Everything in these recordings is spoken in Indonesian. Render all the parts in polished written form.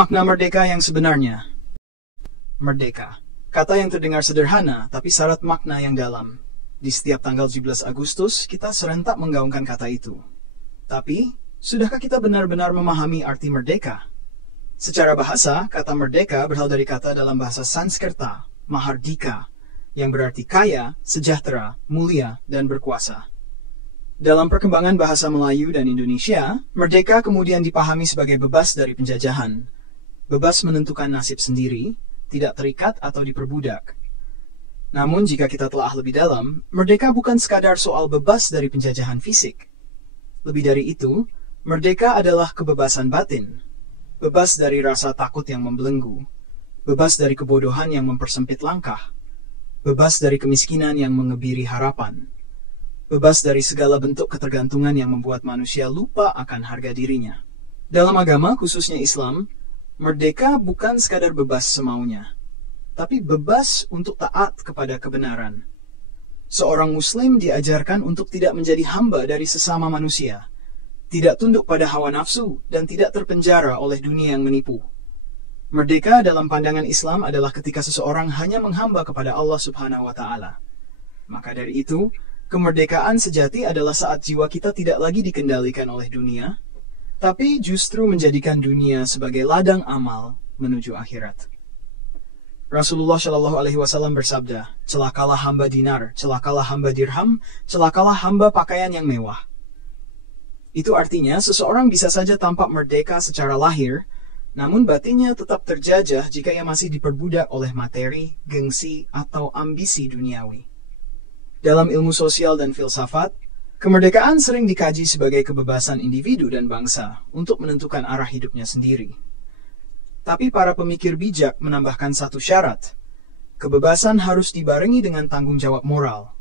Makna merdeka yang sebenarnya. Merdeka. Kata yang terdengar sederhana, tapi syarat makna yang dalam. Di setiap tanggal 17 Agustus, kita serentak menggaungkan kata itu. Tapi, sudahkah kita benar-benar memahami arti merdeka? Secara bahasa, kata merdeka berasal dari kata dalam bahasa Sanskerta, mahardika, yang berarti kaya, sejahtera, mulia, dan berkuasa. Dalam perkembangan bahasa Melayu dan Indonesia, merdeka kemudian dipahami sebagai bebas dari penjajahan. Bebas menentukan nasib sendiri, tidak terikat atau diperbudak. Namun jika kita telah lebih dalam, merdeka bukan sekadar soal bebas dari penjajahan fisik. Lebih dari itu, merdeka adalah kebebasan batin. Bebas dari rasa takut yang membelenggu. Bebas dari kebodohan yang mempersempit langkah. Bebas dari kemiskinan yang mengebiri harapan. Bebas dari segala bentuk ketergantungan yang membuat manusia lupa akan harga dirinya. Dalam agama, khususnya Islam, merdeka bukan sekadar bebas semaunya, tapi bebas untuk taat kepada kebenaran. Seorang Muslim diajarkan untuk tidak menjadi hamba dari sesama manusia, tidak tunduk pada hawa nafsu, dan tidak terpenjara oleh dunia yang menipu. Merdeka dalam pandangan Islam adalah ketika seseorang hanya menghamba kepada Allah Subhanahu wa Ta'ala. Maka dari itu, kemerdekaan sejati adalah saat jiwa kita tidak lagi dikendalikan oleh dunia, tapi justru menjadikan dunia sebagai ladang amal menuju akhirat. Rasulullah Shallallahu Alaihi Wasallam bersabda, celakalah hamba dinar, celakalah hamba dirham, celakalah hamba pakaian yang mewah. Itu artinya seseorang bisa saja tampak merdeka secara lahir, namun batinnya tetap terjajah jika ia masih diperbudak oleh materi, gengsi, atau ambisi duniawi. Dalam ilmu sosial dan filsafat, kemerdekaan sering dikaji sebagai kebebasan individu dan bangsa untuk menentukan arah hidupnya sendiri. Tapi para pemikir bijak menambahkan satu syarat. Kebebasan harus dibarengi dengan tanggung jawab moral.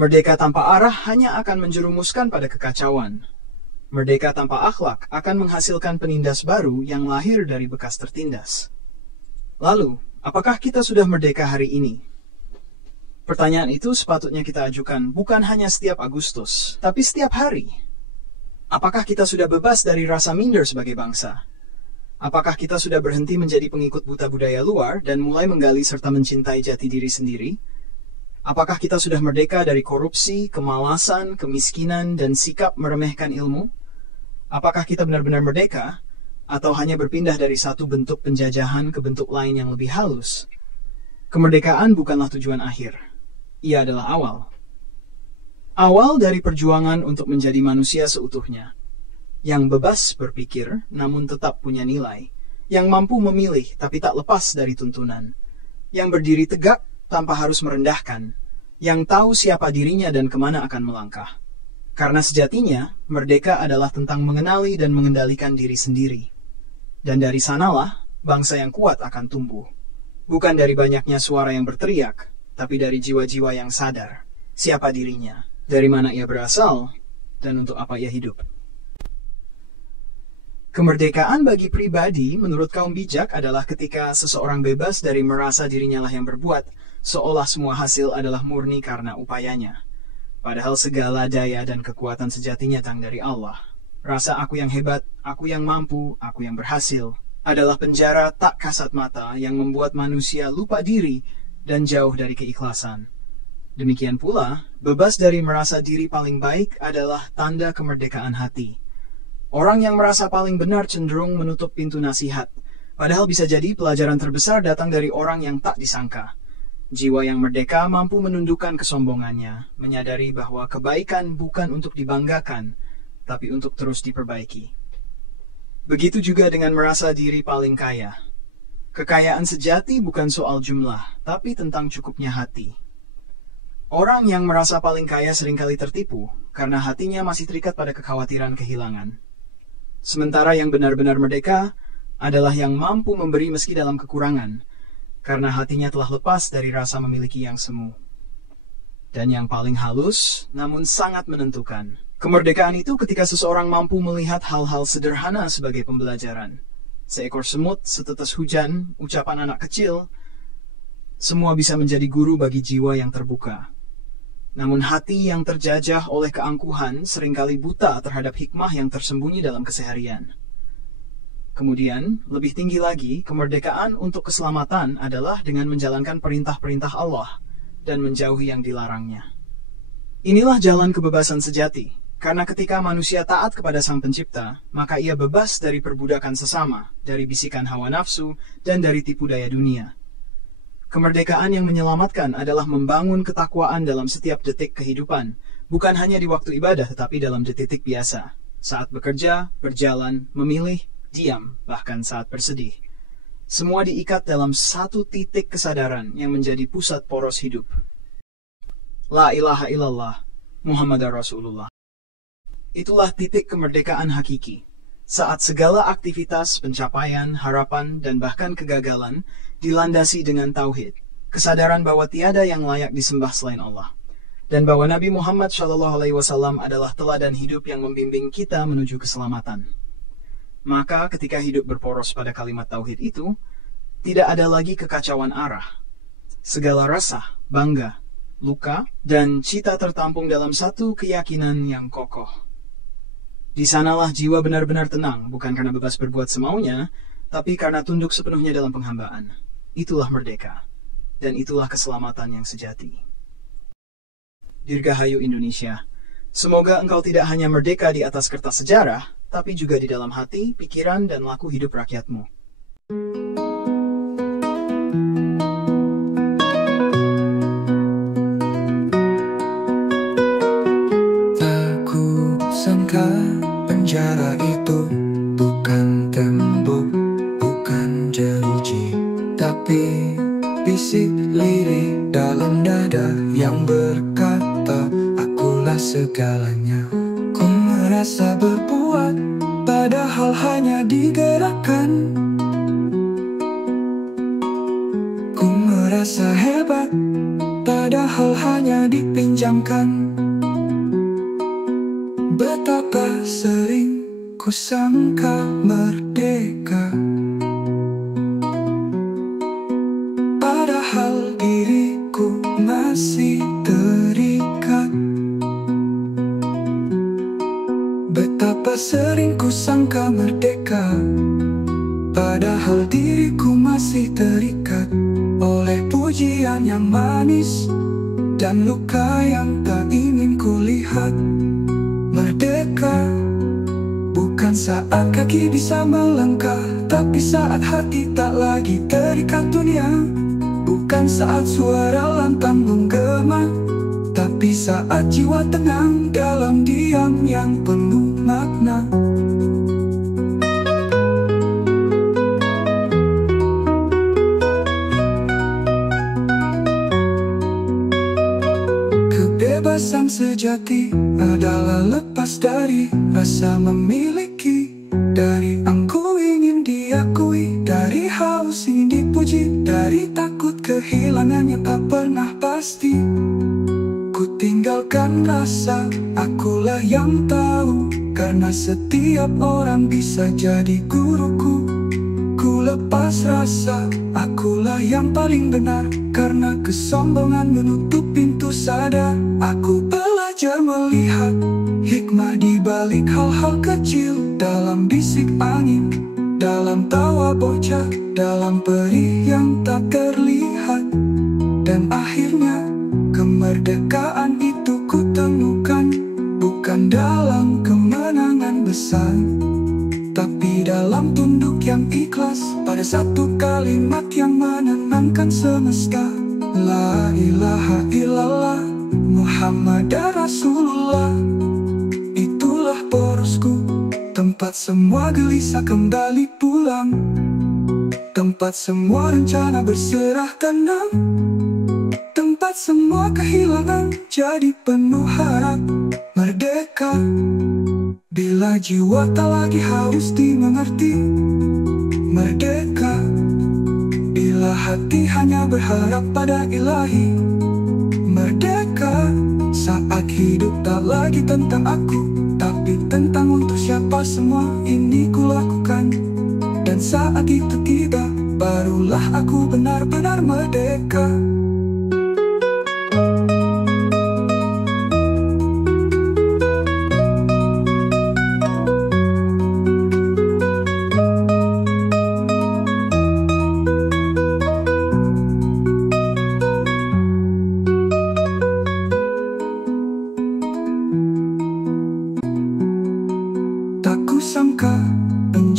Merdeka tanpa arah hanya akan menjerumuskan pada kekacauan. Merdeka tanpa akhlak akan menghasilkan penindas baru yang lahir dari bekas tertindas. Lalu, apakah kita sudah merdeka hari ini? Pertanyaan itu sepatutnya kita ajukan bukan hanya setiap Agustus, tapi setiap hari. Apakah kita sudah bebas dari rasa minder sebagai bangsa? Apakah kita sudah berhenti menjadi pengikut buta budaya luar dan mulai menggali serta mencintai jati diri sendiri? Apakah kita sudah merdeka dari korupsi, kemalasan, kemiskinan, dan sikap meremehkan ilmu? Apakah kita benar-benar merdeka? Atau hanya berpindah dari satu bentuk penjajahan ke bentuk lain yang lebih halus? Kemerdekaan bukanlah tujuan akhir. Ia adalah awal. Awal dari perjuangan untuk menjadi manusia seutuhnya. Yang bebas berpikir, namun tetap punya nilai. Yang mampu memilih, tapi tak lepas dari tuntunan. Yang berdiri tegak, tanpa harus merendahkan. Yang tahu siapa dirinya dan kemana akan melangkah. Karena sejatinya, merdeka adalah tentang mengenali dan mengendalikan diri sendiri. Dan dari sanalah, bangsa yang kuat akan tumbuh. Bukan dari banyaknya suara yang berteriak, tapi dari jiwa-jiwa yang sadar, siapa dirinya, dari mana ia berasal, dan untuk apa ia hidup. Kemerdekaan bagi pribadi, menurut kaum bijak, adalah ketika seseorang bebas dari merasa dirinya lah yang berbuat, seolah semua hasil adalah murni karena upayanya. Padahal segala daya dan kekuatan sejatinya datang dari Allah. Rasa aku yang hebat, aku yang mampu, aku yang berhasil, adalah penjara tak kasat mata yang membuat manusia lupa diri dan jauh dari keikhlasan. Demikian pula, bebas dari merasa diri paling baik adalah tanda kemerdekaan hati. Orang yang merasa paling benar cenderung menutup pintu nasihat, padahal bisa jadi pelajaran terbesar datang dari orang yang tak disangka. Jiwa yang merdeka mampu menundukkan kesombongannya, menyadari bahwa kebaikan bukan untuk dibanggakan, tapi untuk terus diperbaiki. Begitu juga dengan merasa diri paling kaya. Kekayaan sejati bukan soal jumlah, tapi tentang cukupnya hati. Orang yang merasa paling kaya seringkali tertipu, karena hatinya masih terikat pada kekhawatiran kehilangan. Sementara yang benar-benar merdeka adalah yang mampu memberi meski dalam kekurangan, karena hatinya telah lepas dari rasa memiliki yang semu. Dan yang paling halus, namun sangat menentukan, kemerdekaan itu ketika seseorang mampu melihat hal-hal sederhana sebagai pembelajaran. Seekor semut, setetes hujan, ucapan anak kecil, semua bisa menjadi guru bagi jiwa yang terbuka. Namun hati yang terjajah oleh keangkuhan seringkali buta terhadap hikmah yang tersembunyi dalam keseharian. Kemudian, lebih tinggi lagi, kemerdekaan untuk keselamatan adalah dengan menjalankan perintah-perintah Allah dan menjauhi yang dilarangnya. Inilah jalan kebebasan sejati, karena ketika manusia taat kepada Sang Pencipta, maka ia bebas dari perbudakan sesama, dari bisikan hawa nafsu, dan dari tipu daya dunia. Kemerdekaan yang menyelamatkan adalah membangun ketakwaan dalam setiap detik kehidupan, bukan hanya di waktu ibadah tetapi dalam detik biasa, saat bekerja, berjalan, memilih, diam, bahkan saat bersedih. Semua diikat dalam satu titik kesadaran yang menjadi pusat poros hidup. La ilaha illallah, Muhammadar Rasulullah. Itulah titik kemerdekaan hakiki. Saat segala aktivitas, pencapaian, harapan, dan bahkan kegagalan dilandasi dengan tauhid, kesadaran bahwa tiada yang layak disembah selain Allah, dan bahwa Nabi Muhammad SAW adalah teladan hidup yang membimbing kita menuju keselamatan. Maka ketika hidup berporos pada kalimat tauhid itu, tidak ada lagi kekacauan arah. Segala rasa, bangga, luka, dan cita tertampung dalam satu keyakinan yang kokoh. Di sanalah jiwa benar-benar tenang, bukan karena bebas berbuat semaunya, tapi karena tunduk sepenuhnya dalam penghambaan. Itulah merdeka, dan itulah keselamatan yang sejati. Dirgahayu Indonesia, semoga engkau tidak hanya merdeka di atas kertas sejarah, tapi juga di dalam hati, pikiran, dan laku hidup rakyatmu. Aku sangka penjara itu bukan tembok, bukan jeruji, tapi bisik lirik dalam dada yang berkata, akulah segalanya. Ku merasa berbuat, padahal hanya digerakkan. Ku merasa hebat, padahal hanya dipinjamkan. Betapa sering ku sangka merdeka, padahal diriku masih terikat. Betapa sering ku sangka merdeka, padahal diriku masih terikat oleh pujian yang manis dan luka yang tak ingin kulihat. Merdeka bukan saat kaki bisa melangkah, tapi saat hati tak lagi terikat dunia. Bukan saat suara lantang menggema, tapi saat jiwa tenang dalam diam yang penuh makna. Kebebasan sejati adalah lepas dari rasa memiliki, dari aku ingin diakui, dari haus ingin dipuji, dari takut kehilangan yang tak pernah pasti. Ku tinggalkan rasa akulah yang tahu, karena setiap orang bisa jadi guruku. Ku lepas rasa akulah yang paling benar, karena kesombongan menutup pintu sadar. Aku belajar melihat hikmah di balik hal-hal kecil, dalam bisik angin, dalam tawa bocah, dalam perih yang tak terlihat. Dan akhirnya kemerdekaan itu ku temukan, bukan dalam kemenangan besar, tapi dalam tunduk yang ikhlas pada satu kalimat yang menenangkan semesta. La ilaha illallah, Muhammadar Rasulullah. Itulah porosku, tempat semua gelisah kembali pulang, tempat semua rencana berserah tenang, tempat semua kehilangan jadi penuh harap. Merdeka bila jiwa tak lagi haus dimengerti. Merdeka bila hati hanya berharap pada ilahi. Merdeka saat hidup tak lagi tentang aku, tapi tentang untuk siapa semua ini kulakukan. Dan saat itu tiba, barulah aku benar-benar merdeka.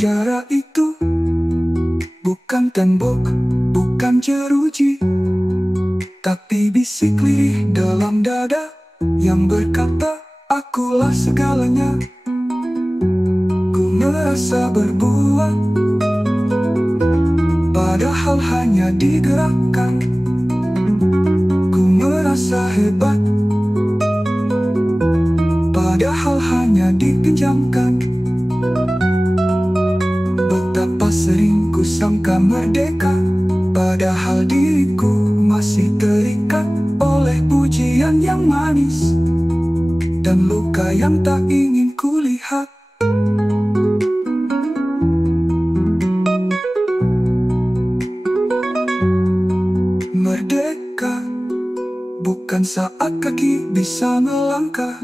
penjara itu bukan tembok, bukan jeruji, tapi bisik lirih dalam dada yang berkata, akulah segalanya. Ku merasa berbuat, padahal hanya digerakkan. Ku merasa hebat, padahal hanya dipinjamkan. Betapa sering ku sangka merdeka, padahal diriku masih terikat oleh pujian yang manis dan luka yang tak ingin kulihat. Merdeka bukan saat kaki bisa melangkah,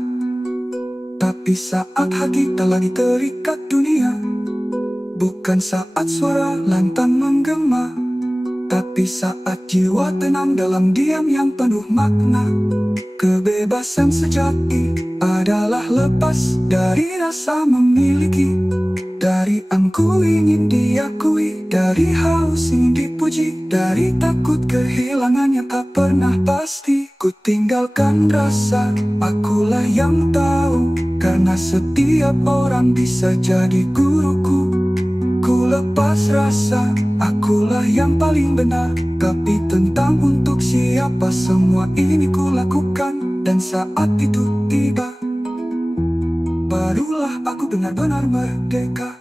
tapi saat hati tak lagi terikat dunia. Bukan saat suara lantang menggema, tapi saat jiwa tenang dalam diam yang penuh makna. Kebebasan sejati adalah lepas dari rasa memiliki, dari angku ingin diakui, dari haus ingin dipuji, dari takut kehilangan yang tak pernah pasti. Ku tinggalkan rasa akulah yang tahu, karena setiap orang bisa jadi guruku. Ku lepas rasa akulah yang paling benar, tapi tentang untuk siapa semua ini ku lakukan. Dan saat itu tiba, barulah aku benar-benar merdeka.